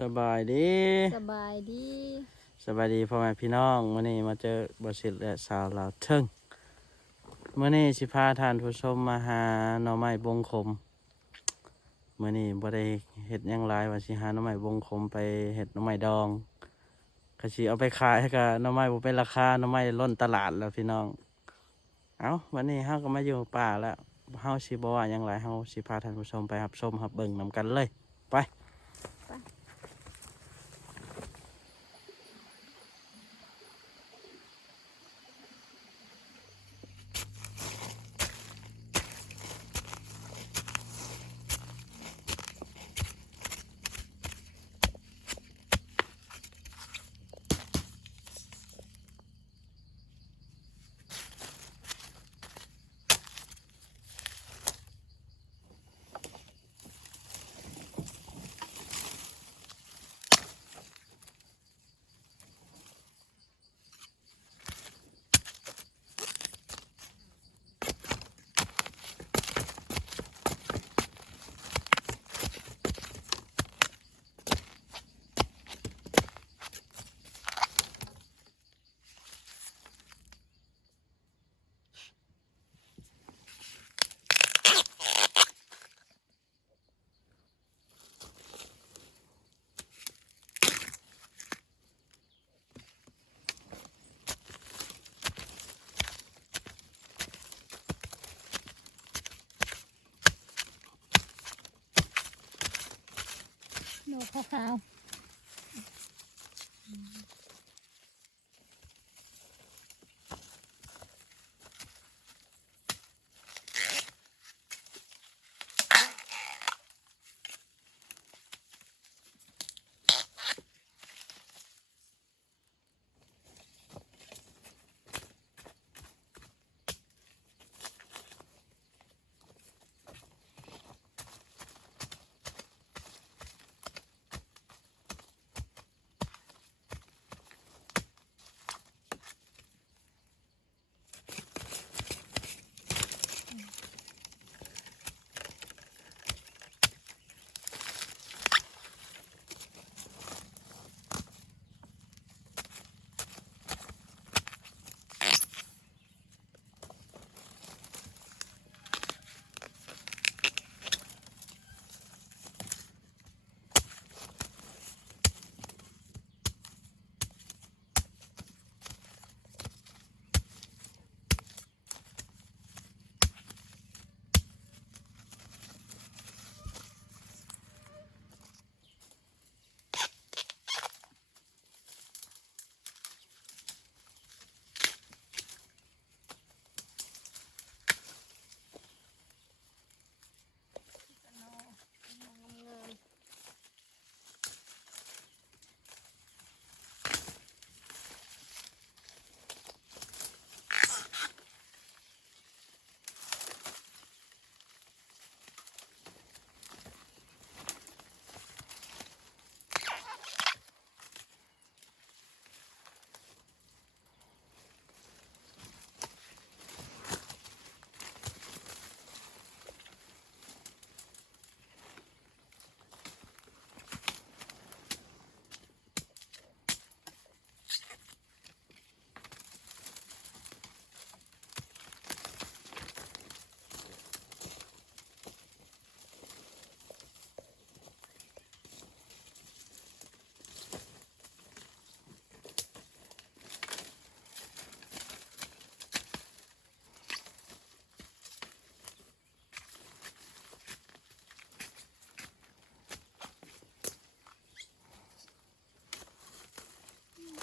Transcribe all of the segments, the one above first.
สบายดีสบายดีสบายดีพ่อแม่พี่น้องมื้อนี้มาเจอบสิทธิ์และสาวลาวเทิงมื้อนี้สิพาท่านผู้ชมมาหาหน่อไม้บงขมมื้อนี้บ่ได้เฮ็ดหยังหลายว่าสิหาหน่อไม้บงขมไปเฮ็ดหน่อไม้ดองก็สิเอาไปขายก็หน่อไม้บ่เป็นราคาหน่อไม้ล้นตลาดแล้วพี่น้องเอ้าวันนี้เฮาก็มาอยู่ป่าแล้วเฮาสิบ่ว่าหยังหลายเฮาสิพาท่านผู้ชมไปรับชมรับเบิ่งนํกันเลยไปโนขาว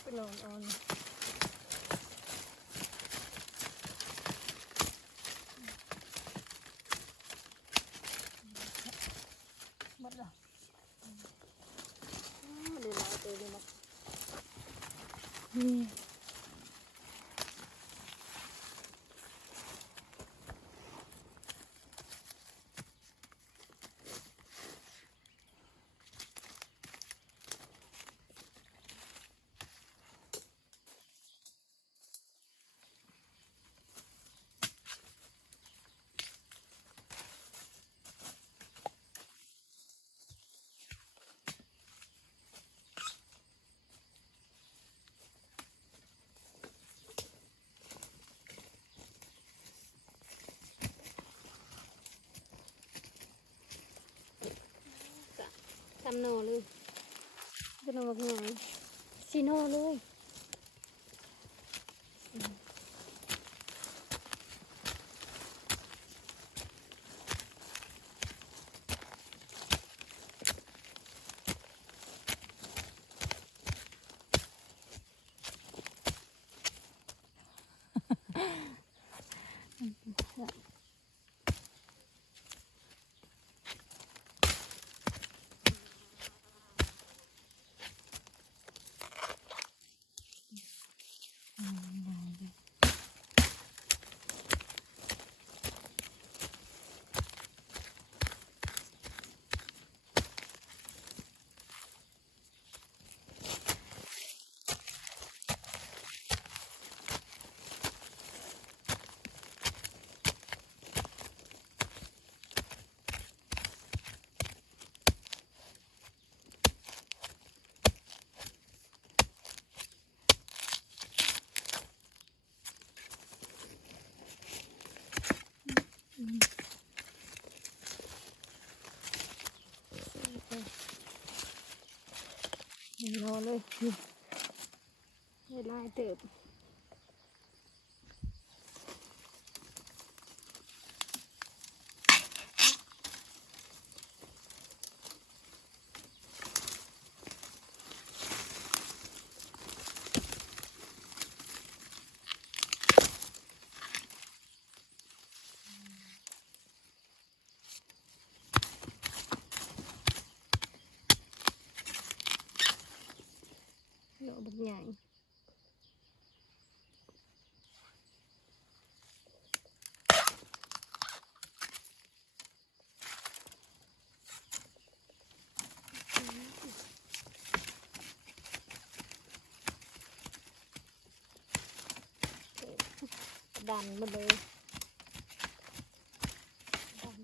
เป็นอ่อนหมดแล้วดีแล้วเจอดีมั้ย ซัมโนเลยเป็นนกใหญ่ซีโนเลยรอเลยได้ลายเติบดอกบักใหญ่ดันมาเลยดัน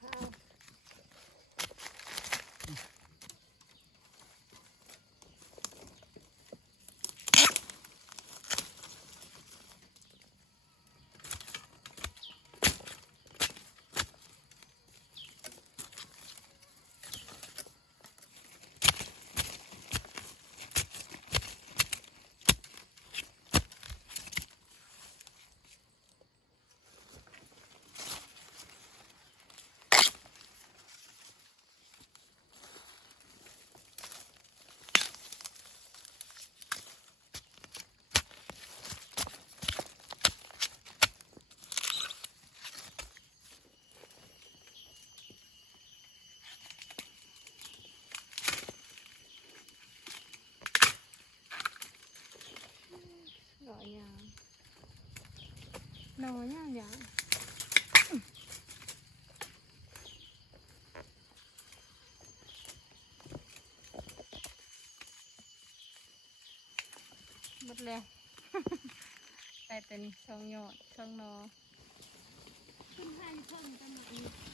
ข้าวหน่อยยางหน่อยยางยางหมดแล้ว แต่เป็นช่องยอดช่องนอขึ้นให้เพิ่มกันหน่อย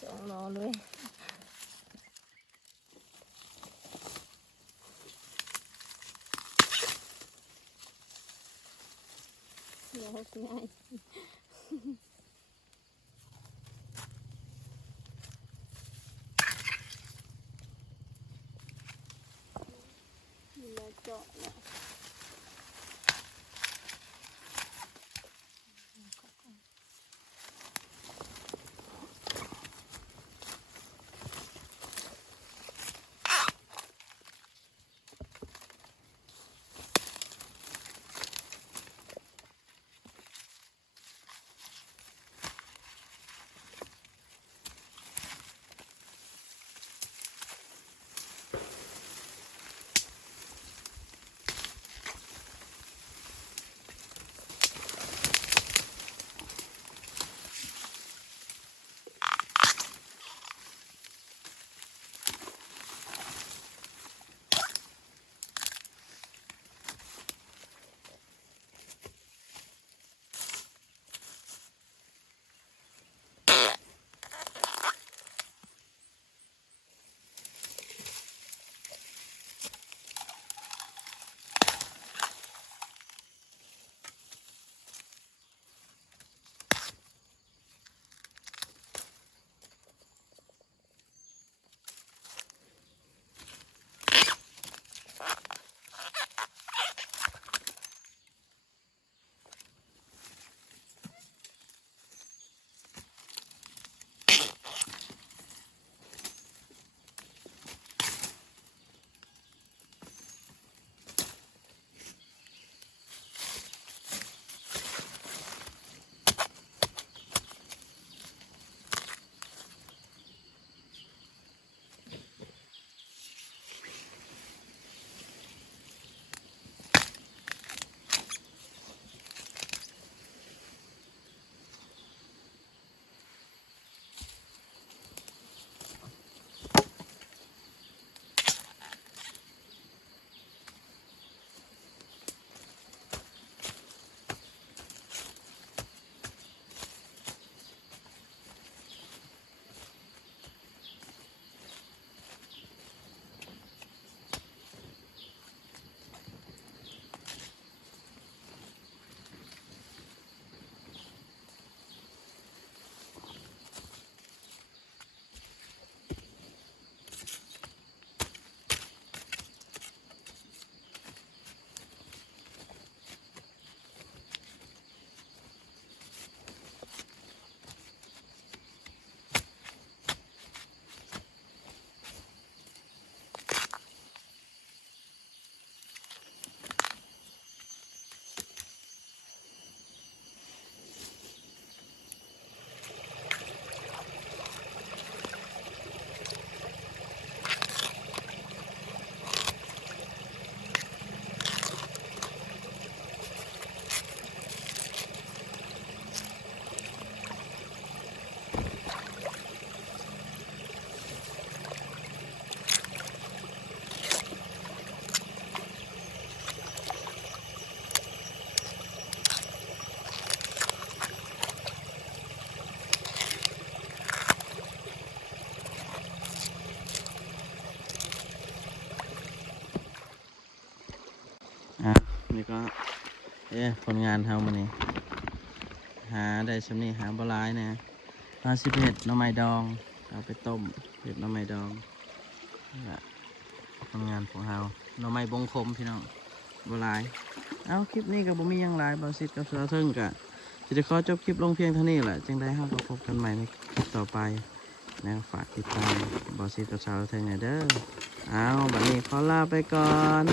สองรอเลยรอง่าย ผลงานเฮามื้อนี้หาได้ซำนี้หาบ่หลายนะหาสิเผ็ดหน่อไม้ดองเอาไปต้มเผ็ดหน่อไม้ดองนี่ล่ะผลงานของเฮาหน่อไม้บงคมพี่น้องบ่หลายเอ้าคลิปนี้ก็บ่มีหยังหลายบ่สิกับสาวเทิงก็สิได้ขอจบคลิปลงเพียงเท่านี้แหละจังได๋เฮาก็พบกันใหม่ในคลิปต่อไปนะฝากติดตามบ่สิกับสาวเทิงหน่อยเด้อเอาบัดนี้ขอลาไปก่อน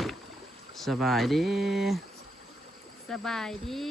สบายดี สบายดี